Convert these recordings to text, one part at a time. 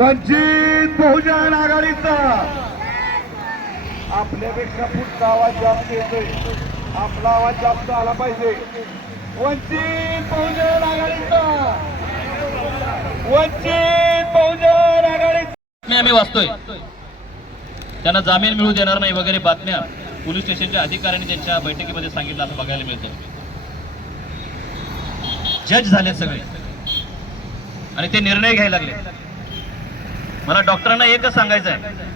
वंचित बहुजन आघाडीचा. आपल्यापेक्षा पुढचा आवाज जास्त येतोय. आपला आवाज जास्त आला पाहिजे. वंचित बहुजन आघाडीचा. वंचित बहुजन आघाडीचा. आम्ही वाचतोय. त्यांना जामीन मिळू देणार नाही वगैरे बातम्या पोलीस स्टेशनच्या अधिकाऱ्यांनी त्यांच्या बैठकीमध्ये सांगितलं असं बघायला मिळतं. जज झाले सगळे. आणि ते निर्णय घ्यायला लागले. मला डॉक्टरांना एकच सांगायचं आहे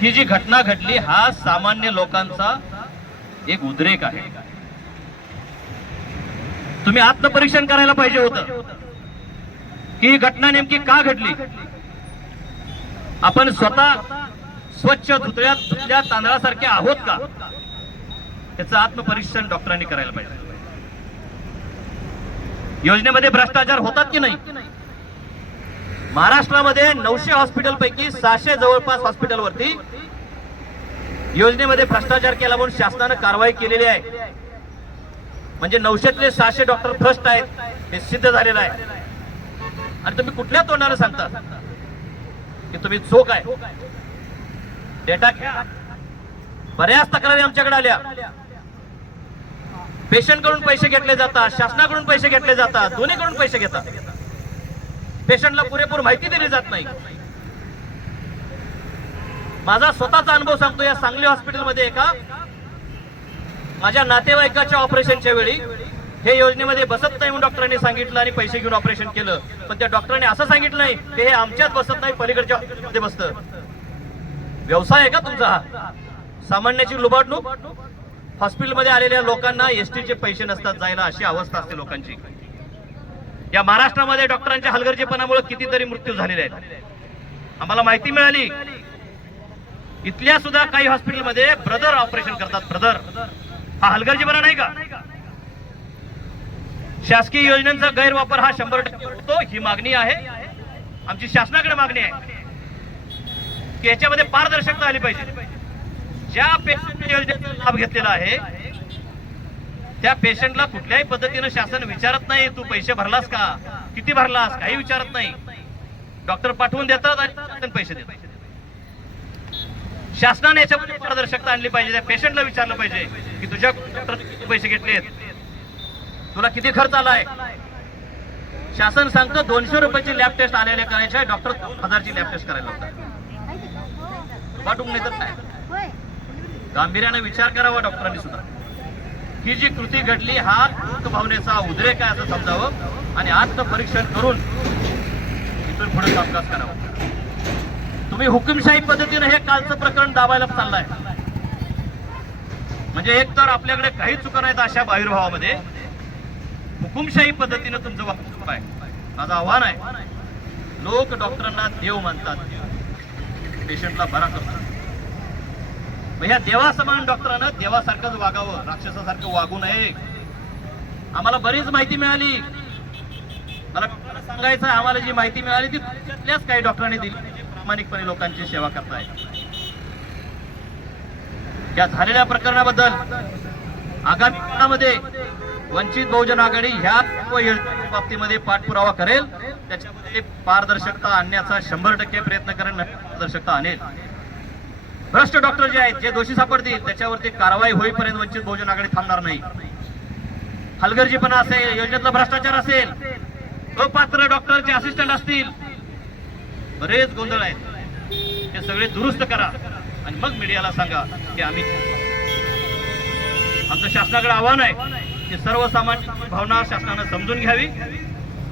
ही जी घटना घडली हा सामान्य लोकांचा एक उद्रेक आहे. तुम्ही आत्मपरीक्षण करायला पाहिजे होतं. की ही घटना नेमकी का घडली? आपण स्वतः स्वच्छ धुतळ्या धुतल्या तांदळासारखे आहोत का? याचं आत्मपरीक्षण डॉक्टरांनी करायला पाहिजे. योजनेमध्ये भ्रष्टाचार होतात की नाही? महाराष्ट्रामध्ये नऊशे हॉस्पिटल पैकी सहाशे जवळपास हॉस्पिटलवरती योजनेमध्ये भ्रष्टाचार केला म्हणून शासनानं कारवाई केलेली आहे. म्हणजे नऊशेतले सहाशे डॉक्टर भ्रष्ट आहेत हे सिद्ध झालेलं आहे. आणि तुम्ही कुठल्या तोंडाला सांगता? की तुम्ही चोख आहे. डेटा घ्या. बऱ्याच तक्रारी आमच्याकडे आल्या. पेशंटकडून पैसे घेतले जातात शासनाकडून पैसे घेतले जातात दोन्हीकडून पैसे घेतात. पेशंटला पुरेपूर माहिती दिली जात नाही. माझा स्वतःचा अनुभव सांगतो या सांगली हॉस्पिटलमध्ये एका माझ्या नातेवाईकाच्या ऑपरेशनच्या वेळी हे योजनेमध्ये बसत नाही म्हणून डॉक्टरांनी सांगितलं आणि पैसे घेऊन ऑपरेशन केलं. पण त्या डॉक्टरांनी असं सांगितलं नाही की हे आमच्यात बसत नाही पलीकडच्या हॉस्पिटलमध्ये बसतं. व्यवसाय आहे का तुमचा हा? सामान्याची लुबाडणूक? हॉस्पिटलमध्ये आलेल्या लोकांना एसटीचे पैसे नसतात जायला अशी अवस्था असते लोकांची. या महाराष्ट्रामध्ये डॉक्टरांच्या हलगर्जीपणामुळे कितीतरी मृत्यू झालेले आहेत. आम्हाला माहिती मिळाली. इथल्या सुद्धा काही हॉस्पिटलमध्ये ब्रदर ऑपरेशन करतात ब्रदर. हा हलगर्जीपणा नाही का? शासकीय योजनांचा गैरवापर हा शंभर टक्के होतो. ही मागणी आहे. आमची शासनाकडे मागणी आहे की याच्यामध्ये पारदर्शकता आली पाहिजे. ज्या पेशंट योजनेचा लाभ घेतलेला आहे त्या पेशंटला कुठल्याही पद्धतीनं शासन विचारत नाही तू पैसे भरलास का? किती भरलास? काही विचारत नाही. डॉक्टर पाठवून देतात आणि पैसे देतात. शासनाने याच्यामध्ये पारदर्शकता आणली पाहिजे त्या पेशंटला विचारलं पाहिजे की तुझ्या पैसे घेतलेत? तुला किती खर्च आलाय? शासन सांगतं दोनशे रुपयाची लॅब टेस्ट आलेल्या करायच्या डॉक्टर हजारची लॅब टेस्ट करायला लावतात. पाठवून नाही तर काय? गांभीर्याने विचार करावा डॉक्टरांनी सुद्धा. ही जी कृती घडली हा भावनेचा उद्रेक आहे असं समजावं. आणि आत्मपरीक्षण करून इथून पुढे कामकाज करावं. तुम्ही हुकुमशाही पद्धतीने हे कालचं प्रकरण दाबायला चाललंय. म्हणजे एक तर आपल्याकडे काही चुका नाहीत अशा बाहेरभावामध्ये. हुकुमशाही पद्धतीनं तुमचं वागणूक आहे. माझं आव्हान आहे लोक डॉक्टरांना देव मानतात. पेशंटला बरा करतात. ह्या देवासमान डॉक्टरांना देवासारखंच वागावं राक्षसासारखं वागू नये. आम्हाला बरीच माहिती मिळाली. मला सांगायचं आम्हाला जी माहिती मिळाली ती कुठल्याच काही डॉक्टरांनी दिली. प्रामाणिकपणे लोकांची सेवा करताय या झालेल्या प्रकरणाबद्दल आगामी काळामध्ये वंचित बहुजन आघाडी ह्या बाबतीमध्ये पाठपुरावा करेल. त्याच्यामध्ये पारदर्शकता आणण्याचा शंभर टक्के प्रयत्न करेल पारदर्शकता आणेल. भ्रष्ट डॉक्टर जे आहेत जे दोषी सापडतील त्याच्यावरती कारवाई होईपर्यंत वंचित बहुजन आघाडी थांबणार नाही. हलगर्जीपणा असेल योजनेतला भ्रष्टाचार असेल अपात्र डॉक्टरचे असिस्टंट असतील बरेच गोंधळ आहेत. हे सगळे दुरुस्त करा आणि मग मीडियाला सांगा की आम्ही आमचं शासनाकडे आव्हान आहे की सर्वसामान्य भावना शासनानं समजून घ्यावी.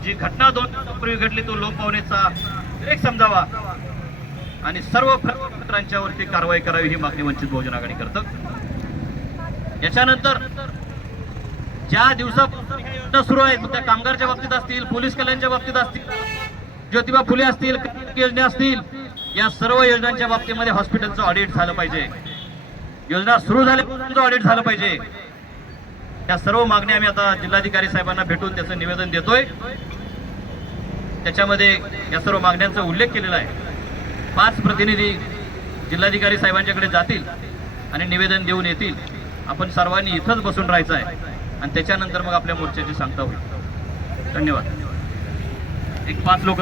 जी घटना दोन दिवसापूर्वी घडली तो लोक पावण्याचा एक समजावा. आणि सर्व डॉक्टरांच्यावरती कारवाई करावी ही मागणी वंचित बहुजन आघाडी करतं. याच्यानंतर ज्या दिवसापासून योजना सुरू आहेत त्या कामगारच्या बाबतीत असतील पोलीस कल्याणच्या बाबतीत असतील ज्योतिबा फुले असतील योजना असतील या सर्व योजनांच्या बाबतीमध्ये हॉस्पिटलचं ऑडिट झालं पाहिजे. योजना सुरू झाल्यापासून ऑडिट झालं पाहिजे. त्या सर्व मागण्या आम्ही आता जिल्हाधिकारी साहेबांना भेटून त्याचं निवेदन देतोय. त्याच्यामध्ये या सर्व मागण्यांचा उल्लेख केलेला आहे. पाच प्रतिनिधी जिल्हाधिकारी साहेबांच्याकडे जातील आणि निवेदन देऊन येतील. आपण सर्वांनी इथंच बसून राहायचं आहे. आणि त्याच्यानंतर मग आपल्या मोर्चाची सांगता होईल. धन्यवाद. एक पाच लोक